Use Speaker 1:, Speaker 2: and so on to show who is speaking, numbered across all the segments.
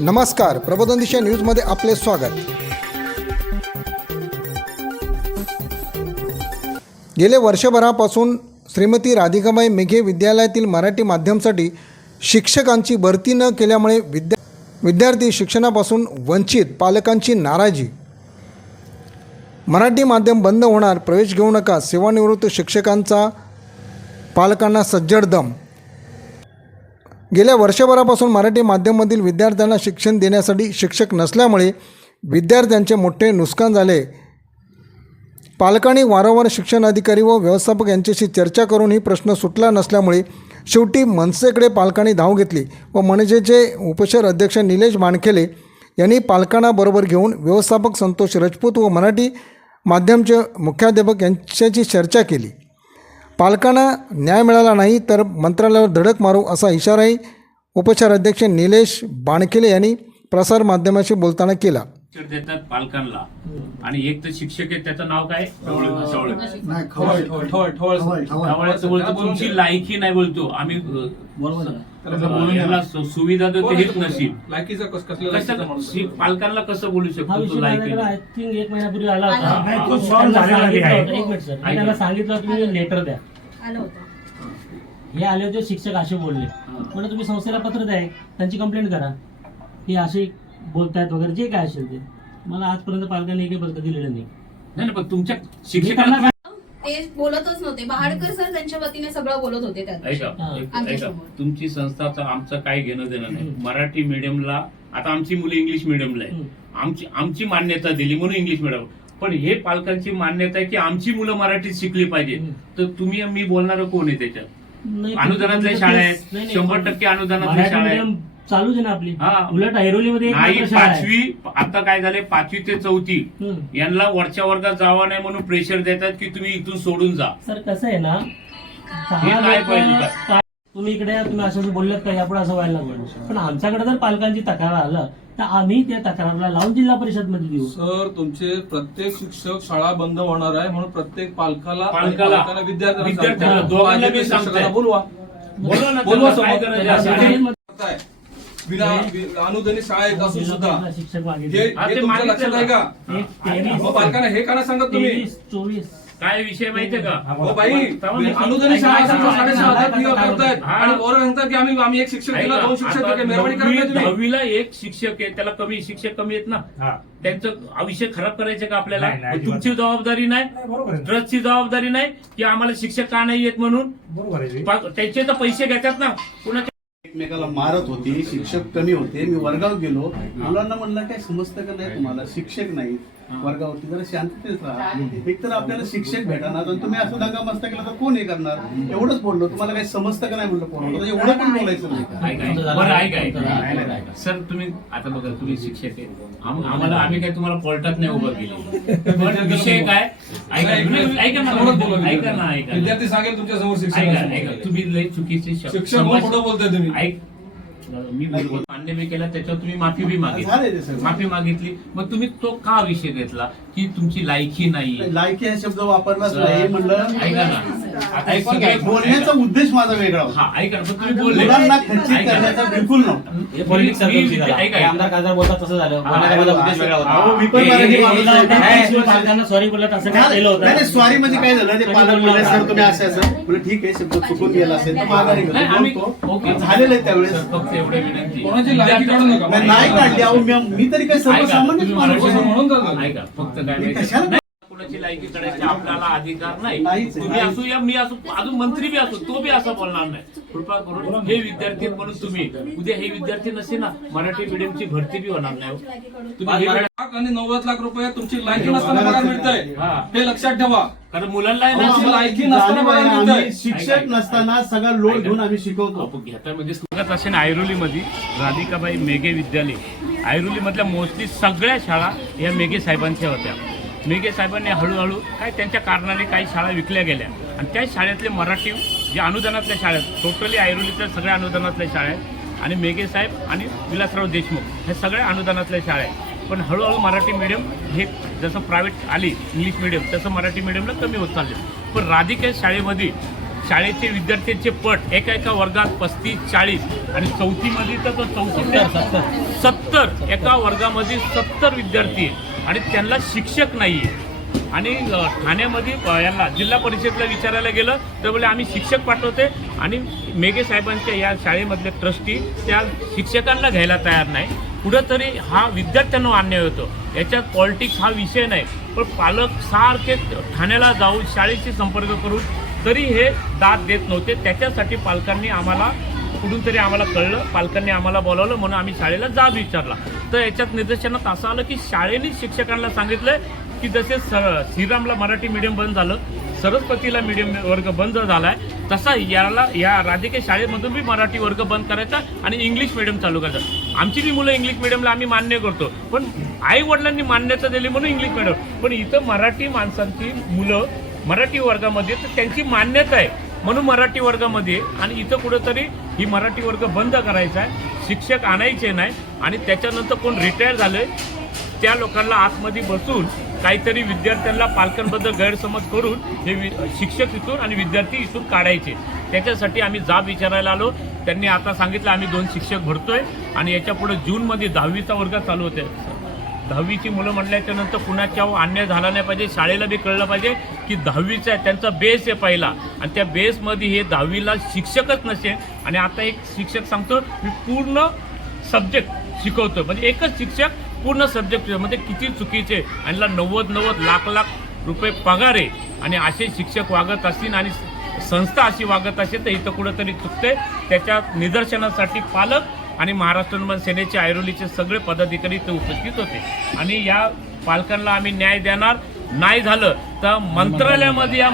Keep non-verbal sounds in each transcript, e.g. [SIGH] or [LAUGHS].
Speaker 1: नमस्कार प्रबोधन दिशा न्यूजमध्ये आपले स्वागत. गेले वर्षभरापासून श्रीमती राधिकाबाई मेघे विद्यालयातील मराठी माध्यमसाठी शिक्षकांची भरती न केल्यामुळे विद्या विद्यार्थी शिक्षणापासून वंचित पालकांची नाराजी. मराठी माध्यम बंद होणार प्रवेश घेऊ नका सेवानिवृत्त शिक्षकांचा पालकांना सज्जड दम गेल्या वर्षभरापासून मराठी माध्यमातील विद्यार्थ्यांना शिक्षण देण्यासाठी शिक्षक नसल्यामुळे विद्यार्थ्यांचे मोठे नुकसान झाले. पालकांनी वारंवार शिक्षण अधिकारी व व्यवस्थापक यांच्याशी चर्चा करून ही प्रश्न सुटला नसल्यामुळे शेवटी मनसेकडे पालकांनी धाव घेतली व मनसेचे उपशहर अध्यक्ष निलेश मानखेले यांनी पालकांना बरोबर घेऊन व्यवस्थापक संतोष राजपूत व मराठी माध्यमचे मुख्याध्यापक यांच्याशी चर्चा केली. पालकांना न्याय मिळाला नाही तर मंत्रालयावर धडक मारू असा इशाराही उपचार अध्यक्ष निलेश बाणकेले यांनी प्रसारमाध्यमाशी बोलताना केला.
Speaker 2: देतात पालकांना. आणि एक तर शिक्षक आहे त्याचं नाव काय? तुमची लायकी नाही बोलतो. आम्ही सुविधा देतो हेच नशीब. पालकांना कसं बोलू
Speaker 3: हा
Speaker 2: शकतो तो लायकी
Speaker 3: आय थिंक एक महिन्यापूर्वी आला होता. सांगितलं तुम्ही लेटर द्या.
Speaker 4: आलं होतं
Speaker 3: हे आले होते शिक्षक असे बोलले म्हणजे तुम्ही संस्थेला पत्र द्या त्यांची कंप्लेंट करा की असे बोलतायत वगैरे जे काय असेल ते मला आजपर्यंत पालकांनी एकही पत्र दिलेलं नाही
Speaker 2: पण तुमच्या
Speaker 3: मी
Speaker 2: शिक्षकांना
Speaker 3: त्यांना
Speaker 4: ते बोलतच नव्हते बहाडकर सर त्यांच्या वतीने सगळं बोलत होते त्या दिवशी.
Speaker 2: ऐका. एक- ऐका
Speaker 4: आमच्यासमोर.
Speaker 2: तुमची संस्थाचं आमचं काही घेणं देणं नाही
Speaker 3: हम्म.
Speaker 2: मराठी मीडियमला आता आमची मुलं इंग्लिश मीडियमला आहे
Speaker 3: हम्म.
Speaker 2: आमची आमची मान्यता दिली म्हणून इंग्लिश मिडियम पण हे पालकांची मान्यता आहे की आमची मुलं मराठीत शिकली पाहिजे. तर तुम्ही मी बोलणार कोण आहे त्याच्यात
Speaker 3: नाही,
Speaker 2: अनुदानातल्या शाळा आहेत. शंभर टक्के अनुदानातल्या शाळा आहेत
Speaker 3: चालूच आहे ना आपली
Speaker 2: हा.
Speaker 3: उलट ऐरोलीमध्ये एक
Speaker 2: नाही
Speaker 3: मात्र शाळा आहे.
Speaker 2: पाचवी आता काय झाले पाचवी ते चौथी. यांना वरच्या वर्गात जावा नाही म्हणून प्रेशर देतात की तुम्ही इथून सोडून जा
Speaker 3: सर कसं आहे ना तुम्ही इकडे या, तुम्ही असं बोललात का यापुढे असं व्हायला लागलं पण आमच्याकडे जर पालकांची तक्रार आलं तर आम्ही त्या तक्रारला लावून जिल्हा परिषदमध्ये देऊ
Speaker 5: सर तुमचे प्रत्येक शिक्षक शाळा बंद होणार आहे म्हणून प्रत्येक पालकाला आणि
Speaker 2: पालकाला,
Speaker 5: विद्यार्थ्यांना.
Speaker 2: दोघांना मी.
Speaker 5: बोलवा
Speaker 2: बोलवा ना
Speaker 5: बोलवा
Speaker 2: त्यांना, काय
Speaker 5: समोर.
Speaker 2: करायचं
Speaker 3: त्याच्या
Speaker 2: आहे?
Speaker 3: शाळेत-
Speaker 5: करताय. विना वि- अनुदानित शाळेत असून
Speaker 3: जिल्हा
Speaker 5: सुद्धा
Speaker 3: शिक्षक
Speaker 5: हे
Speaker 3: मागितले
Speaker 2: हा,
Speaker 5: हे
Speaker 2: ते
Speaker 5: तुमच्या
Speaker 2: मागितलं
Speaker 5: लक्षात आहे का
Speaker 3: एक तेवीस
Speaker 5: मग पालकांना हे का नाही सांगत तुम्ही
Speaker 3: तेवीस चोवीस
Speaker 2: काय विषय माहितीये का?
Speaker 5: हो बाई शाळा साडेसहा
Speaker 3: ऐका,
Speaker 5: हजार फी करतायत.
Speaker 2: हा.
Speaker 5: आणि पोरं सांगतात की आम्ही आम्ही एक शिक्षक दिला दोन शिक्षक दिले मेहरबानी तुम्ही.
Speaker 2: दहावीला एक शिक्षक आहे त्याला कमी शिक्षक कमी आहेत ना. त्यांचं विषय खराब करायचे का आपल्याला?
Speaker 6: नाही, नाही,
Speaker 2: तुमची जबाबदारी नाही
Speaker 6: बरोबर आहे.
Speaker 2: ट्रस्टची जबाबदारी नाही की आम्हाला शिक्षक का नाही येत म्हणून?
Speaker 6: बरोबर आहे.
Speaker 2: पा- त्याचे तर पैसे घेतात ना. कुणाचे
Speaker 7: एकमेकाला मारत होते शिक्षक कमी होते. मी वर्गावर गेलो. मुलांना म्हणलं काय समजतं का नाही तुम्हाला? शिक्षक नाही वर्गावरती जरा शांततेत राहा. एक तर आपल्याला शिक्षक भेटणार आणि तुम्ही असं दंगा मस्ता केला तर कोण हे करणार? एवढंच बोललो. तुम्हाला काही समजतं का नाही म्हणलं पोरांना एवढं पण बोलायचं नाही.
Speaker 2: ऐका, ऐका. ऐका ऐका. सर तुम्ही आता बघा तुम्ही शिक्षक आहे. आम- आम्हाला आम्ही काय तुम्हाला कोर्टात नाही उभं केलं. [LAUGHS] पण विषय काय? ऐका तुम्ही- ऐका ना. ऐका ना ऐका.
Speaker 5: विद्यार्थी सांगेल तुमच्यासमोर
Speaker 2: ऐका ऐका.
Speaker 5: शिक्षक
Speaker 2: तुम्ही लई चुकीचे
Speaker 5: शिक्षक बोलताय तुम्ही.
Speaker 2: मी मान्य मी केला त्याच्यावर तुम्ही माफी बी मागितली. माफी मागितली. मग तुम्ही तो का विषय घेतला? की तुमची लायकी नाही
Speaker 7: लायकी हा शब्द वापरलाच नाही म्हणलं
Speaker 2: ऐका ना. आता
Speaker 7: बोलण्याचा उद्देश माझा वेगळा होता.
Speaker 2: हा ऐका ना पण तुम्ही बोलले.
Speaker 7: मुलांना खर्चित
Speaker 2: ऐका.
Speaker 7: करण्याचा बिलकुल नव्हता.
Speaker 3: हे पॉलिटिक्स
Speaker 2: मी- मी- ऐका, ऐका.
Speaker 3: आमदार खासदार बोलतात तसं झालं. बोलण्याचा माझा उद्देश वेगळा होता.
Speaker 7: अहो, मी पण
Speaker 3: हे-
Speaker 7: मराठी
Speaker 3: हे-
Speaker 7: माणूस आहे. नाही,
Speaker 3: पालकांना बोलत असं काय केलं होतं.
Speaker 7: नाही नाही, सॉरी म्हणजे काय झालं? ते पालक सर तुम्ही असं असं. म्हणलं ठीक आहे शब्द चुकून गेला असेल तर माघारी घेतो
Speaker 2: नाही, आम्ही-
Speaker 7: बोलतो.
Speaker 2: ओके.
Speaker 7: झालेलं आहे त्यावेळेस.
Speaker 2: सर, फक्त एवढे विनंती.
Speaker 5: कोणाची लायकी काढू नका.
Speaker 7: नाही, नाही काढली. अहो मी मी तरी काय
Speaker 2: ऐका,
Speaker 7: सर्वसामान्य
Speaker 2: तुम्ही
Speaker 7: माणूस
Speaker 2: मराठी
Speaker 7: आहे.
Speaker 5: म्हणून.
Speaker 2: ऐका फक्त काय
Speaker 7: मी
Speaker 2: माहिती
Speaker 7: कशाला-
Speaker 2: कुणाची लायकी करायची आपल्याला अधिकार नाही. तुम्ही. असू या मी असू अजून मंत्री बी असू तो बी असं बोलणार नाही. कृपा करून हे विद्यार्थी म्हणून तुम्ही उद्या हे विद्यार्थी नसे ना मराठी मीडियमची भरती बी होणार नाही हो. तुम्ही हे वेळ-
Speaker 5: लाख आणि नव्वद लाख रुपये तुमची लायकी नसताना पगार मिळतंय.
Speaker 2: हा.
Speaker 5: लक्षात ठेवा.
Speaker 2: कारण मुलांना आहे
Speaker 7: अहो,
Speaker 2: ना
Speaker 5: तुमची लायकी नसताना पगार मिळतंय.
Speaker 7: आम्ही शिक्षक नसताना सगळा लोड घेऊन आम्ही शिकवतो.
Speaker 2: आपण घेता म्हणजे सुगत असेल ऐरोलीमध्ये राधिकाबाई मेघे विद्यालय. ऐरोलीमधल्या मोस्टली सगळ्या शाळा या मेघे साहेबांच्या होत्या. मेघे साहेबांनी हळूहळू काय त्यांच्या कारणाने काही शाळा विकल्या गेल्या. आणि त्या शाळेतले मराठी जे अनुदानातल्या शाळा आहेत टोटली ऐरोलीतल्या सगळ्या अनुदानातल्या शाळा आहेत आणि मेघे साहेब आणि विलासराव देशमुख हे सगळ्या अनुदानातल्या शाळा आहेत. पण हळूहळू मराठी मीडियम हे जसं प्रायव्हेट आली इंग्लिश मिडियम तसं मराठी मिडियमला कमी होत चालले. पण राधिके शाळेमध्ये शाळेचे विद्यार्थ्यांचे पट एका एका वर्गात पस्तीस चाळीस आणि चौथीमध्ये तर तो चौथी सत्तर एका वर्गामध्ये सत्तर विद्यार्थी आणि त्यांना शिक्षक नाही आहे आणि ठाण्यामध्ये याला जिल्हा परिषदला विचारायला गेलं तर बोले आम्ही शिक्षक पाठवते आणि मेघे साहेबांच्या या शाळेमधले ट्रस्टी त्या शिक्षकांना घ्यायला तयार नाही. कुठंतरी हा विद्यार्थ्यांना अन्याय होतो. याच्यात पॉलिटिक्स हा विषय नाही. पण पालक सारखे ठाण्याला जाऊन शाळेशी संपर्क करून तरी हे दाद देत नव्हते. त्याच्यासाठी पालकांनी आम्हाला कुठून तरी आम्हाला कळलं. पालकांनी आम्हाला बोलावलं म्हणून आम्ही शाळेला जाब विचारला. तर याच्यात निदर्शनात असं आलं की शाळेने शिक्षकांना सांगितलं की जसे स श्रीरामला मराठी मीडियम बंद झालं सरस्वतीला मीडियम वर्ग बंद झाला आहे तसा याला या राजकीय शाळेमधून बी मराठी वर्ग बंद करायचा आणि इंग्लिश मिडियम चालू करायचा. आमची बी मुलं इंग्लिश मिडियमला आम्ही मान्य करतो. पण आई वडिलांनी मान्यता दिली म्हणून इंग्लिश मिडियम पण इथं मराठी माणसांची मुलं मराठी वर्गामध्ये तर त्यांची मान्यता आहे. म्हणून मराठी वर्गामध्ये आणि इथं कुठंतरी ही मराठी वर्ग बंद करायचा आहे. शिक्षक आणायचे नाही आणि त्याच्यानंतर कोण रिटायर झाले त्या लोकांना आतमध्ये बसून काहीतरी विद्यार्थ्यांना पालकांबद्दल गैरसमज करून हे वि शिक्षक इथून आणि विद्यार्थी इथून काढायचे. त्याच्यासाठी आम्ही जाब विचारायला आलो. त्यांनी आता सांगितलं आम्ही दोन शिक्षक भरतोय आणि याच्यापुढे जूनमध्ये दहावीचा वर्ग चालू होते दहावीची मुलं म्हटल्याच्या नंतर कुणाच्या अन्याय झाला नाही पाहिजे शाळेला बी कळलं पाहिजे की दहावीचा आहे त्यांचा बेस आहे पहिला. आणि त्या बेसमध्ये हे दहावीला शिक्षकच नसेल. आणि आता एक शिक्षक सांगतो मी पूर्ण सब्जेक्ट शिकवतो म्हणजे एकच शिक्षक पूर्ण सब्जेक्ट म्हणजे किती चुकीचे. आणि नव्वद नव्वद लाख लाख रुपये पगार आहे. आणि असे शिक्षक वागत असतील आणि संस्था अशी वागत असेल तर इथं कुठंतरी चुकते त्याच्या निदर्शनासाठी पालक आणि महाराष्ट्र सेनेचे ऐरोलीचे सगळे पदाधिकारी इथे उपस्थित होते. आणि या पालकांना आम्ही न्याय देणार नाही झालं तर मंत्रालयामध्ये या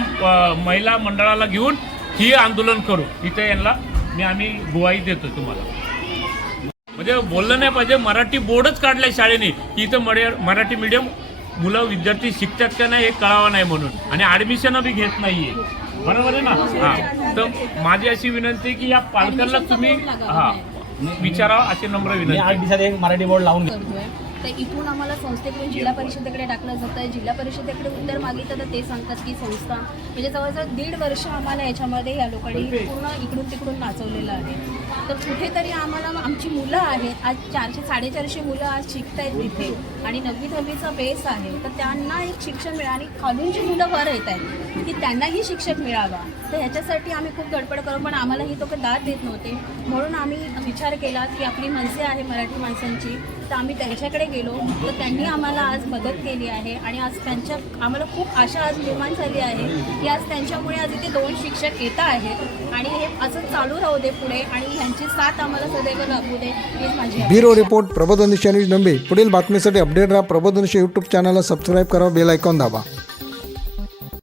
Speaker 2: महिला मंडळाला घेऊन ही आंदोलन करू. इथे यांना मी आम्ही गुवाही देतो तुम्हाला. म्हणजे बोललं नाही पाहिजे मराठी बोर्डच काढलाय शाळेने की इथं मरे- मराठी मीडियम मुलं विद्यार्थी शिकतात का नाही हे कळावं नाही म्हणून. आणि ऍडमिशन बी घेत नाहीये. बरोबर आहे ना? हा. तर माझी अशी विनंती की या पालकांना तुम्ही हा. विचारावं अशी नम्र विनंती.
Speaker 6: आठ
Speaker 2: आहे.
Speaker 6: दिवसात एक मराठी बोर्ड लावून
Speaker 4: करतोय. तर इथून आम्हाला संस्थेकडून जिल्हा परिषदेकडे टाकलं जातं आहे जिल्हा परिषदेकडे उत्तर मागितलं तर ते सांगतात की संस्था म्हणजे जवळजवळ दीड वर्ष आम्हाला याच्यामध्ये या लोकांनी पूर्ण इकडून तिकडून नाचवलेलं आहे. तर कुठेतरी आम्हाला आमची मुलं आहेत आज चारशे साडेचारशे मुलं आज शिकत आहेत तिथे. आणि नववी दहावीचा बेस आहे. तर त्यांना एक शिक्षण मिळा आणि खालून जी मुलं वर येत आहेत की त्यांनाही शिक्षक मिळावा. तर ह्याच्यासाठी आम्ही खूप गडबड करू पण आम्हाला ही लोक दाद देत नव्हते. म्हणून आम्ही विचार केला की आपली मनसे आहे मराठी माणसांची तर आम्ही त्यांच्याकडे गेलो. तर त्यांनी आम्हाला आज मदत केली आहे आणि आज त्यांच्या आम्हाला खूप आशा आज निर्माण झाली आहे की आज त्यांच्यामुळे आज इथे दोन शिक्षक येत आहेत आणि हे असं चालू राहू दे पुढे आणि ह्यांची साथ आम्हाला सदैव लाभू दे. हीच माझी.
Speaker 1: ब्युरो रिपोर्ट प्रबोधन न्यूज नंबे पुढील बातमीसाठी अपडेट राहा प्रबोधन यूट्यूब चॅनलला सबस्क्राईब करा बेल आयकॉन दाबा.